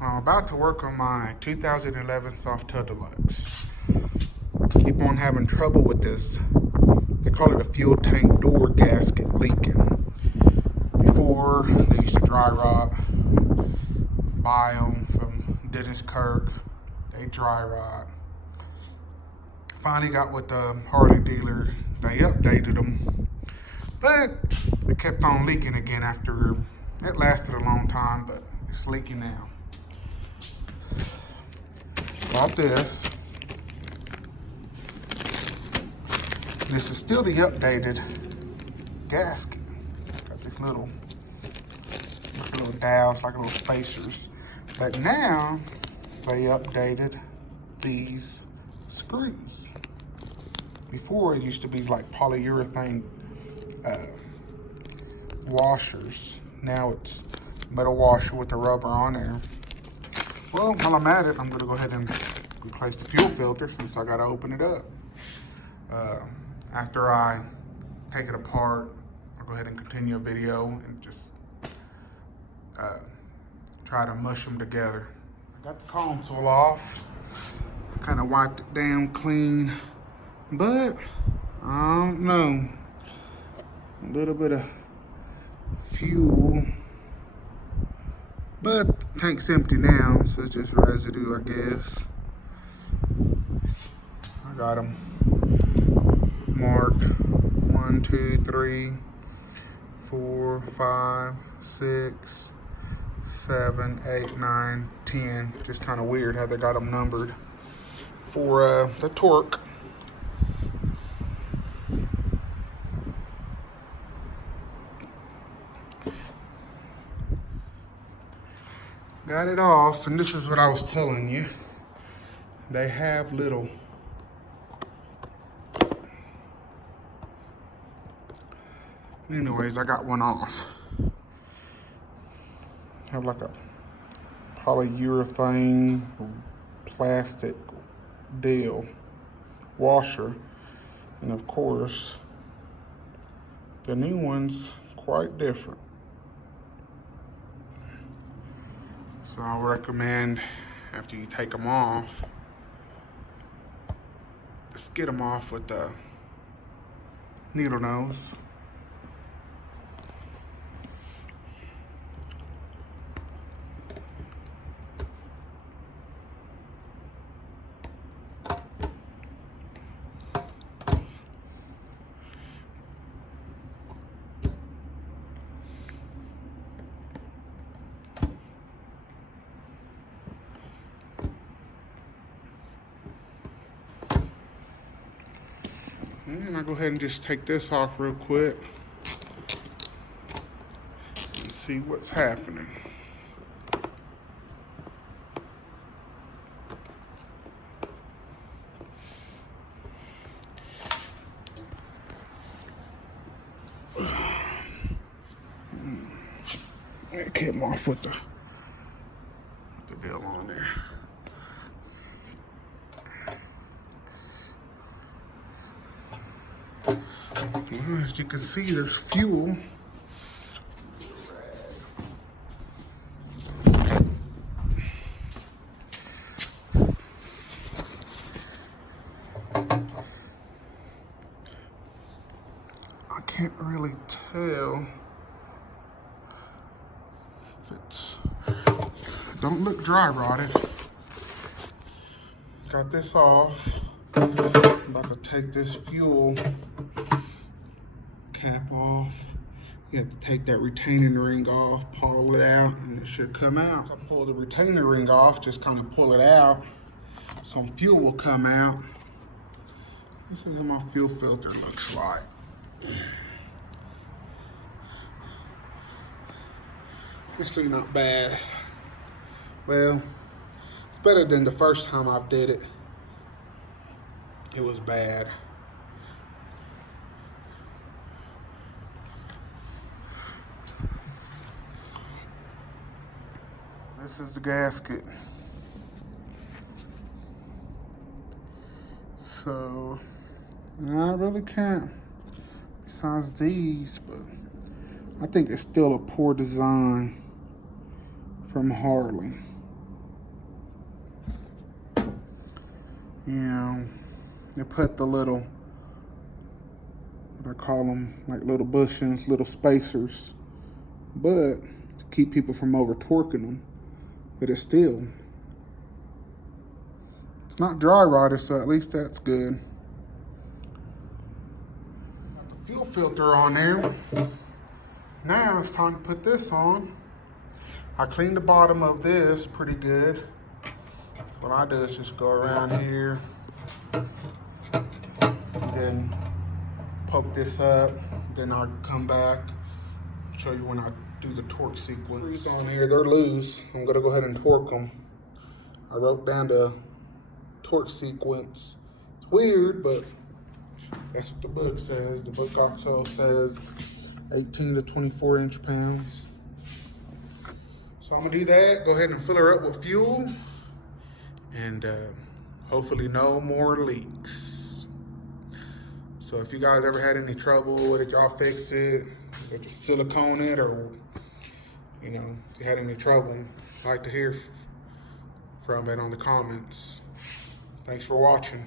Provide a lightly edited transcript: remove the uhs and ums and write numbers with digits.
I'm about to work on my 2011 Softail Deluxe. Keep on having trouble with this. They call it a fuel tank door gasket leaking. Before, they used to dry rot. Buy them from Dennis Kirk. They dry rot. Finally got with the Harley dealer. They updated them. But it kept on leaking again after it lasted a long time, but it's leaking now. Bought this. This is still the updated gasket. Got these little dowels, like little spacers. But now they updated these screws. Before it used to be like polyurethane washers. Now it's metal washer with the rubber on there. Well, while I'm at it, I'm gonna go ahead and replace the fuel filter since I gotta open it up. After I take it apart, I'll go ahead and continue a video and just try to mush them together. I got the console off, kind of wiped it down clean, but I don't know. A little bit of fuel, but the tank's empty now, so it's just residue, I guess. I got them marked 1, 2, 3, 4, 5, 6, 7, 8, 9, 10. Just kind of weird how they got them numbered for the torque. Got it off, and this is what I was telling you. They have little anyways, I got one off. Have like a polyurethane plastic deal washer, and of course the new one's quite different. So I'll recommend after you take them off, just get them off with the needle nose. And I'll go ahead and just take this off real quick and see what's happening. I came off with the deal on there. Well, as you can see, there's fuel. I can't really tell if it's, don't look dry rotted. Got this off. I'm about to take this fuel cap off. You have to take that retaining ring off, pull it out, and it should come out. So I pull the retaining ring off, just kind of pull it out. Some fuel will come out. This is how my fuel filter looks like. Actually not bad. Well, it's better than the first time I did it. It was bad. This is the gasket. So, I really can't, besides these, but I think it's still a poor design from Harley. You know, they put the little, what I call them, like little bushings, little spacers, but to keep people from over torquing them. But it's not dry rotted, so at least that's good. Got the fuel filter on there. Now it's time to put this on. I cleaned the bottom of this pretty good. What I do is just go around here, then poke this up, then I come back, show you when I do the torque sequence. Screws on here, they're loose. I'm gonna go ahead and torque them. I wrote down the torque sequence. It's weird, but that's what the book says. The book also says 18 to 24 inch-pounds. So I'm gonna do that, go ahead and fill her up with fuel, and hopefully no more leaks. So if you guys ever had any trouble, did y'all fix it? Did you silicone it, or you know, if you had any trouble, I'd like to hear from it on the comments. Thanks for watching.